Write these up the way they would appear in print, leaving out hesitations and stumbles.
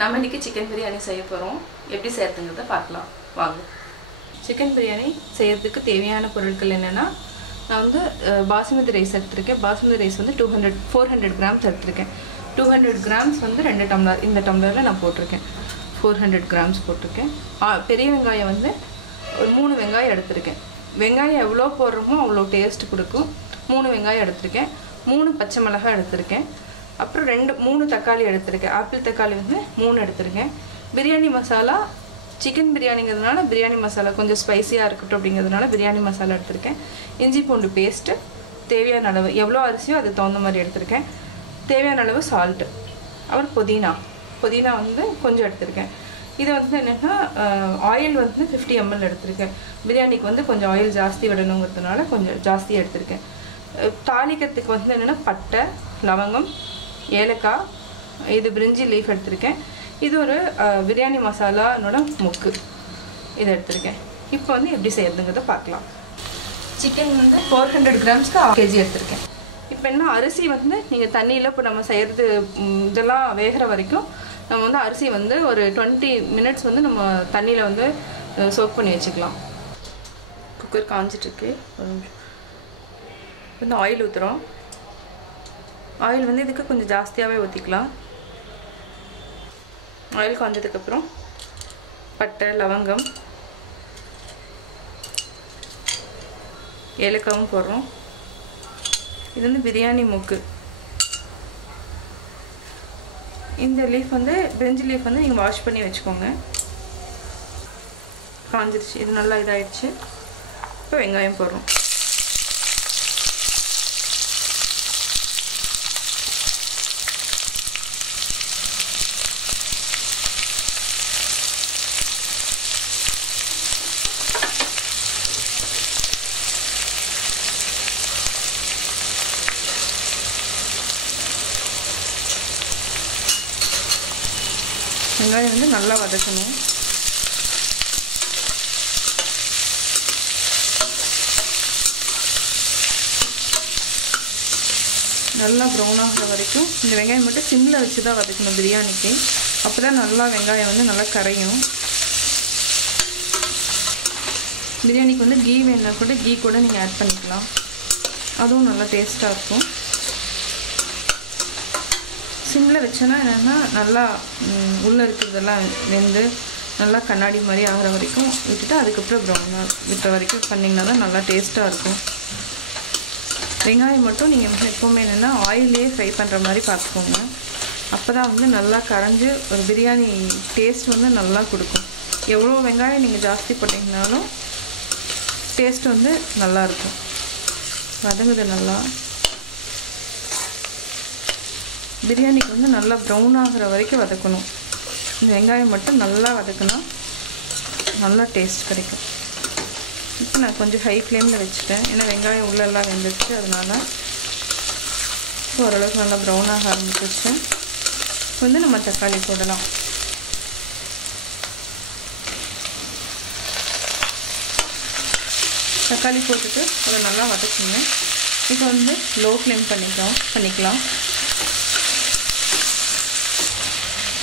நம்ம இன்னைக்கு சிக்கன் பிரியாணி செய்ய போறோம். எப்படி செய்யறதுங்கறத பார்க்கலாம் வாங்க. சிக்கன் பிரியாணி செய்யறதுக்கு தேவையான பொருட்கள் என்னன்னா நான் வந்து பாஸ்மதி ரைஸ் எடுத்துர்க்கேன். பாஸ்மதி ரைஸ் வந்து 400 கிராம்ஸ் எடுத்துர்க்கேன். 200 கிராம்ஸ் வந்து 2 டம்ளர் இந்த டம்ளர்ல நான் போட்டுருக்கேன். 400 கிராம்ஸ் போட்டுருக்கேன். பெரிய வெங்காயம் வந்து ஒரு 3 வெங்காயம் எடுத்துர்க்கேன். வெங்காயம் எவ்வளோ போடுறோமோ அவ்வளோ டேஸ்ட் கொடுக்கும். 3 வெங்காயம் எடுத்துர்க்கேன். 3 பச்சை மிளகாய் எடுத்துர்க்கேன். அப்புறம் 3 தக்காளி எடுத்துர்க்கேன். ஆப்பிள் தக்காளி வந்து 3 எடுத்துர்க்கேன். பிரியாணி மசாலா சிக்கன் பிரியாணிங்கிறதுனால பிரியாணி மசாலா கொஞ்சம் ஸ்பைசியாக இருக்கட்டும் அப்படிங்கிறதுனால பிரியாணி மசாலா எடுத்துருக்கேன். இஞ்சி பூண்டு பேஸ்ட்டு தேவையான அளவு, எவ்வளோ அரிசியோ அதுக்கு தகுந்த மாதிரி எடுத்துருக்கேன். தேவையான அளவு சால்ட்டு. அப்புறம் புதினா வந்து கொஞ்சம் எடுத்துருக்கேன். இது வந்து என்னென்னா ஆயில் வந்து 50 ml எடுத்துருக்கேன். பிரியாணிக்கு வந்து கொஞ்சம் ஆயில் ஜாஸ்தி விடணுங்கிறதுனால கொஞ்சம் ஜாஸ்தியாக எடுத்துருக்கேன். தாளிக்கிறதுக்கு வந்து என்னென்னா பட்டை, லவங்கம், ஏலக்காய், இது பிரிஞ்சி லீஃப் எடுத்துருக்கேன். இது ஒரு பிரியாணி மசாலானோட முக்கு இதை எடுத்துருக்கேன். இப்போ வந்து எப்படி செய்யறதுங்கிறத பார்க்கலாம். சிக்கன் வந்து 400 கிராம்ஸ்க்கு 1 kg எடுத்துருக்கேன். இப்போ என்ன அரிசி வந்து நீங்கள் தண்ணியில் இப்போ நம்ம செய்கிறது இதெல்லாம் வேகிற வரைக்கும் நம்ம வந்து அரிசி வந்து ஒரு 20 மினிட்ஸ் வந்து நம்ம தண்ணியில் வந்து சோக் பண்ணி வச்சுக்கலாம். குக்கர் காஞ்சிட்ருக்கு. வந்து ஆயில் ஊற்றுறோம். ஆயில் வந்து இதுக்கு கொஞ்சம் ஜாஸ்தியாகவே ஊற்றிக்கலாம். ஆயில் காஞ்சதுக்கப்புறம் பட்டை, லவங்கம், ஏலக்காவும் போடுறோம். இது வந்து பிரியாணி முக்கு. இந்த லீஃப் வந்து பிரிஞ்சி லீஃப் வந்து நீங்கள் வாஷ் பண்ணி வச்சுக்கோங்க. காஞ்சிருச்சு. இது நல்லா இதாகிடுச்சு. இப்போ வெங்காயம் போடுறோம். வெங்காயம் வந்து நல்லா வதக்கணும். நல்லா ப்ரௌன் ஆகிற வரைக்கும் இந்த வெங்காயம் மட்டும் சிம்மில் வச்சு தான் வதக்கணும் பிரியாணிக்கு. அப்போ தான் நல்லா வெங்காயம் வந்து நல்லா கரையும். பிரியாணிக்கு வந்து கீ வேணுன்னா கூட கீ கூட நீங்கள் ஆட் பண்ணிக்கலாம். அதுவும் நல்லா டேஸ்ட்டாக இருக்கும். சிம்மில் வச்சோன்னா என்னென்னா நல்லா உள்ளே இருக்கிறதெல்லாம் வெந்து நல்லா கண்ணாடி மாதிரி ஆகிற வரைக்கும் விட்டுட்டு அதுக்கப்புறம் ப்ரௌனாக விட்டுற வரைக்கும் பண்ணிங்கன்னா தான் நல்லா டேஸ்ட்டாக இருக்கும். வெங்காயம் மட்டும் நீங்கள் எப்போவுமே என்னென்னா ஆயிலே ஃப்ரை பண்ணுற மாதிரி பார்த்துக்கோங்க. அப்போ தான் வந்து நல்லா கரைஞ்சி ஒரு பிரியாணி டேஸ்ட் வந்து நல்லா கொடுக்கும். எவ்வளோ வெங்காயம் நீங்கள் ஜாஸ்தி போட்டிங்கனாலும் டேஸ்ட் வந்து நல்லாயிருக்கும். வதங்குது நல்லா. பிரியாணிக்கு வந்து நல்லா ப்ரௌன் ஆகிற வரைக்கும் வதக்கணும். இந்த வெங்காயம் மட்டும் நல்லா வதக்கினா நல்லா டேஸ்ட் கிடைக்கும். இப்போ நான் கொஞ்சம் ஹை ஃப்ளேமில் வச்சுட்டேன். ஏன்னா வெங்காயம் உள்ளெல்லாம் வெந்துடுச்சு. அதனால ஓரளவுக்கு நல்லா ப்ரௌனாக ஆரம்பிச்சிருச்சு. வந்து நம்ம தக்காளி போடலாம். தக்காளி போட்டுட்டு அதை நல்லா வதக்குங்க. இப்போ வந்து லோ ஃப்ளேம் பண்ணிக்கலாம்.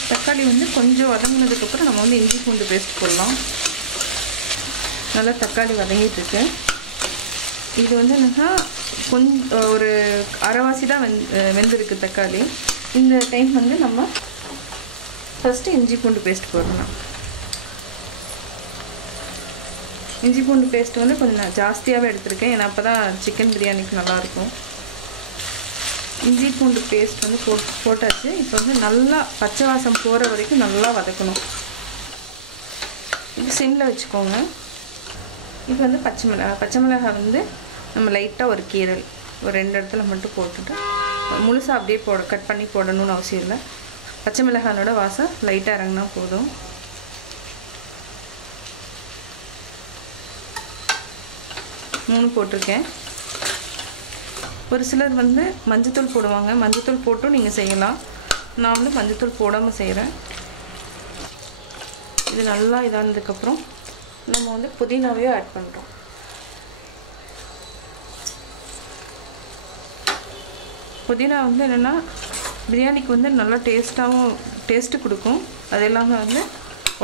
தக்காளி வந்து கொஞ்சம் வதங்கினதுக்கப்புறம் நம்ம வந்து இஞ்சி பூண்டு பேஸ்ட் போடலாம். நல்லா தக்காளி வதங்கிட்டுருக்கு. இது வந்து என்னன்னா கொஞ்சம் ஒரு அரைவாசி தான் வெந்திருக்கு தக்காளி. இந்த டைம் வந்து நம்ம ஃபஸ்ட்டு இஞ்சி பூண்டு பேஸ்ட் போடலாம். இஞ்சி பூண்டு பேஸ்ட் வந்து கொஞ்சம் ஜாஸ்தியாகவே எடுத்திருக்கேன். ஏன்னா அப்போ தான் சிக்கன் பிரியாணிக்கு நல்லாயிருக்கும். இஞ்சி பூண்டு பேஸ்ட் வந்து போட்டாச்சு. இப்போ வந்து நல்லா பச்சை வாசம் போகிற வரைக்கும் நல்லா வதக்கணும். இது சிம்மில் வச்சுக்கோங்க. இப்போ வந்து பச்சை மிளகாய் வந்து நம்ம லைட்டாக ஒரு கீரல் ஒரு 2 இடத்துல மட்டும் போட்டுட்டு முழுசாக அப்படியே கட் பண்ணி போடணும்னு அவசியம் இல்லை. பச்சை மிளகாயோட வாசம் லைட்டாக இறங்கினா போதும். மூணு போட்டிருக்கேன். ஒரு சிலர் வந்து மஞ்சத்தூள் போடுவாங்க. மஞ்சத்தூள் போட்டும் நீங்கள் செய்யலாம். நான் வந்து மஞ்சத்தூள் போடாமல் செய்கிறேன். இது நல்லா இதானதுக்கப்புறம் நம்ம வந்து புதினாவே ஆட் பண்ணுறோம். புதினா வந்து என்னென்னா பிரியாணிக்கு வந்து நல்லா டேஸ்ட்டாகவும் டேஸ்ட்டு கொடுக்கும். அது எல்லாமே வந்து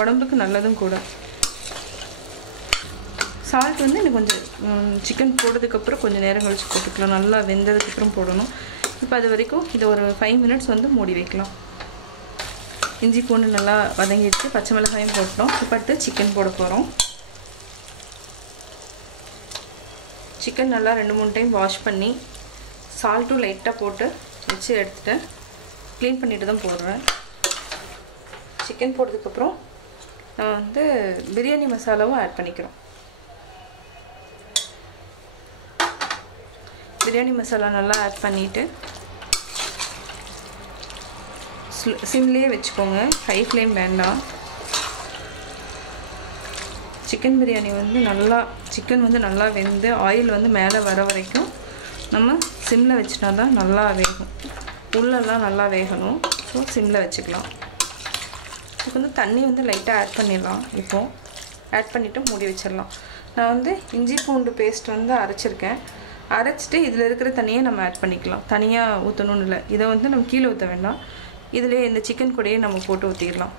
உடம்புக்கு நல்லதும் கூட. சால்ட் வந்து இன்னும் கொஞ்சம் சிக்கன் போட்டதுக்கப்புறம் கொஞ்சம் நேரம் கழிச்சு போட்டுக்கலாம். நல்லா வெந்ததுக்கப்புறம் போடணும். இப்போ அது வரைக்கும் இதை ஒரு 5 மினிட்ஸ் வந்து மூடி வைக்கலாம். இஞ்சி பூண்டு நல்லா வதங்கிடுச்சு, பச்சை மிளகாயும் போட்டோம். இப்போ அடுத்து சிக்கன் போட போகிறோம். சிக்கன் நல்லா 2-3 டைம் வாஷ் பண்ணி சால்ட்டும் லைட்டாக போட்டு வச்சு எடுத்துகிட்டு க்ளீன் பண்ணிட்டு தான் போடுறேன். சிக்கன் போட்டதுக்கப்புறம் நான் வந்து பிரியாணி மசாலாவும் ஆட் பண்ணிக்கிறோம். பிரியாணி மசாலா நல்லா ஆட் பண்ணிவிட்டு சிம்லேயே வச்சுக்கோங்க, ஹை ஃப்ளேம் வேண்டாம். சிக்கன் பிரியாணி வந்து சிக்கன் வந்து நல்லா வெந்து ஆயில் வந்து மேலே வர வரைக்கும் நம்ம சிம்மில் வச்சுட்டா தான் நல்லா வேகும். உள்ளெல்லாம் நல்லா வேகணும். ஸோ சிம்மில் வச்சுக்கலாம். இப்போ வந்து தண்ணி வந்து லைட்டாக ஆட் பண்ணிடலாம். இப்போது ஆட் பண்ணிவிட்டு மூடி வச்சிடலாம். நான் வந்து இஞ்சி பூண்டு பேஸ்ட் வந்து அரைச்சிருக்கேன். அரைச்சிட்டு இதில் இருக்கிற தண்ணியை நம்ம ஆட் பண்ணிக்கலாம். தனியாக ஊற்றணும்னு இல்லை. இதை வந்து நம்ம கீழே ஊற்ற வேண்டாம். இதிலே இந்த சிக்கன் கூடையே நம்ம போட்டு ஊற்றிடலாம்.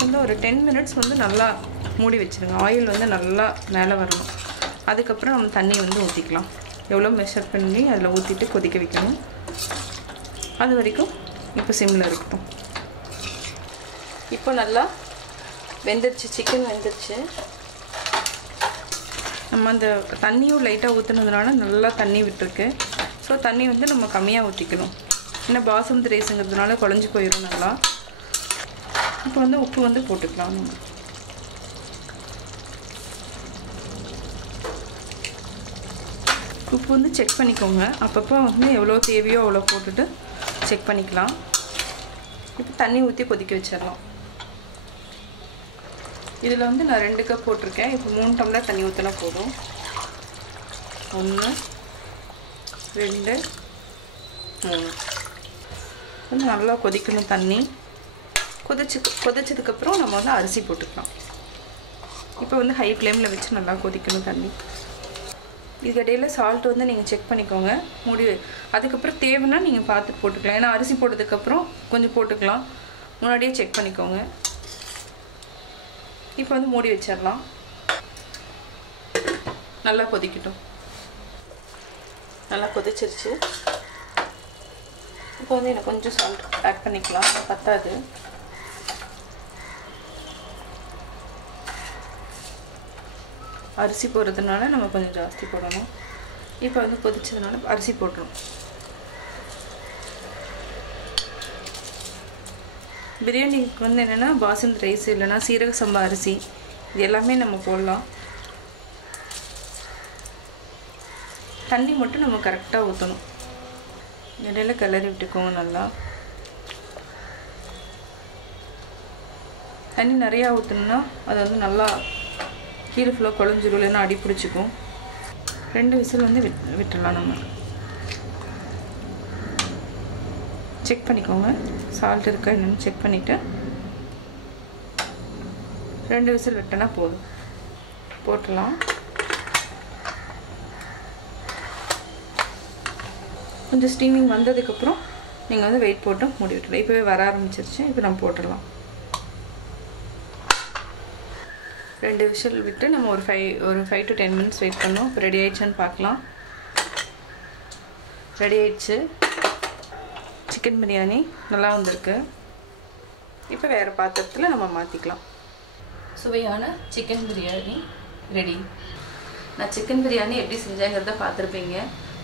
வந்து ஒரு 10 மினிட்ஸ் வந்து நல்லா மூடி வச்சுருங்க. ஆயில் வந்து நல்லா மேலே வரணும். அதுக்கப்புறம் நம்ம தண்ணி வந்து ஊற்றிக்கலாம். எவ்வளோ மெஷர் பண்ணி அதில் ஊற்றிட்டு கொதிக்க வைக்கணும். அது வரைக்கும் இப்போ சிம்மில் இருக்கட்டும். இப்போ நல்லா வெந்துருச்சு, சிக்கன் வெந்துருச்சு. நம்ம அந்த தண்ணியும் லைட்டாக ஊற்றுனதுனால நல்லா தண்ணி விட்டுருக்கு. ஸோ தண்ணி வந்து நம்ம கம்மியாக ஊற்றிக்கணும். ஏன்னா பாசுமதி ரைஸுங்கிறதுனால குழஞ்சி போயிடும் நல்லா. இப்போ வந்து உப்பு வந்து போட்டுக்கலாம். நம்ம உப்பு வந்து செக் பண்ணிக்கோங்க. அப்பப்போ வந்து எவ்வளோ தேவையோ அவ்வளோ போட்டுட்டு செக் பண்ணிக்கலாம். இப்போ தண்ணி ஊற்றி கொதிக்க வச்சிடலாம். இதில் வந்து நான் 2 கப் போட்டிருக்கேன். இப்போ 3 டம்ளர் தண்ணி ஊற்றினா போதும். 1 2 3 வந்து நல்லா கொதிக்கணும். தண்ணி கொதிச்சதுக்கப்புறம் நம்ம வந்து அரிசி போட்டுக்கலாம். இப்போ வந்து ஹை ஃப்ளேமில் வச்சு நல்லா கொதிக்கணும் தண்ணி. இதுக்கிடையில் சால்ட் வந்து நீங்கள் செக் பண்ணிக்கோங்க. அதுக்கப்புறம் தேவைன்னா நீங்கள் பார்த்து போட்டுக்கலாம். ஏன்னா அரிசி போட்டதுக்கப்புறம் கொஞ்சம் போட்டுக்கலாம். முன்னாடியே செக் பண்ணிக்கோங்க. இப்போ வந்து மூடி வச்சிடலாம். நல்லா கொதிக்கட்டும். நல்லா கொதிச்சிருச்சு. இப்போ வந்து எனக்கு கொஞ்சம் சால்ட் ஆட் பண்ணிக்கலாம். பத்தாது. அரிசி போடுறதுனால நம்ம கொஞ்சம் ஜாஸ்தி போடணும். இப்போ வந்து கொதிச்சதுனால அரிசி போட்டுரும். பிரியாணிக்கு வந்து என்னென்னா பாசுமதி ரைஸ் இல்லைன்னா சீரக சம்பா அரிசி இது எல்லாமே நம்ம போடலாம். தண்ணி மட்டும் நம்ம கரெக்டாக ஊற்றணும். இடையில கிளறி விட்டுக்கோங்க. நல்லா தண்ணி நிறையா ஊற்றணுன்னா அது வந்து நல்லா கீரை ஃபுல்லாக குழஞ்சிரும், இல்லைன்னா அடி பிடிச்சிக்கும். 2 விசில் வந்து விட்டுடலாம். நம்ம செக் பண்ணிக்கோங்க. சால்ட் இருக்கா என்னன்னு செக் பண்ணிவிட்டு 2 விசில் விட்டனா போதும். போட்டுடலாம். கொஞ்சம் ஸ்டீமிங் வந்ததுக்கப்புறம் நீங்கள் வந்து வெயிட் போட்டு மூடி விட்டுடலாம். இப்போவே வர ஆரம்பிச்சிருச்சு. இப்போ நம்ம போட்டுடலாம். 2 விசில் விட்டு நம்ம ஒரு 5 to 10 மினிட்ஸ் வெயிட் பண்ணோம். இப்போ ரெடி ஆயிடுச்சான்னு பார்க்கலாம். ரெடி ஆயிடுச்சு. சிக்கன் பிரியாணி நல்லா வந்திருக்கு. இப்போ வேறு பாத்திரத்தில் நம்ம மாற்றிக்கலாம். சுவையான சிக்கன் பிரியாணி ரெடி. நான் சிக்கன் பிரியாணி எப்படி செஞ்சேங்கிறத பார்த்துருப்பீங்க.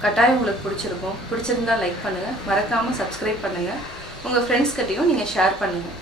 கட்டாயம் உங்களுக்கு பிடிச்சிருக்கும். பிடிச்சிருந்தா லைக் பண்ணுங்கள். மறக்காமல் சப்ஸ்கிரைப் பண்ணுங்கள். உங்கள் ஃப்ரெண்ட்ஸ்கிட்டையும் நீங்கள் ஷேர் பண்ணுங்கள்.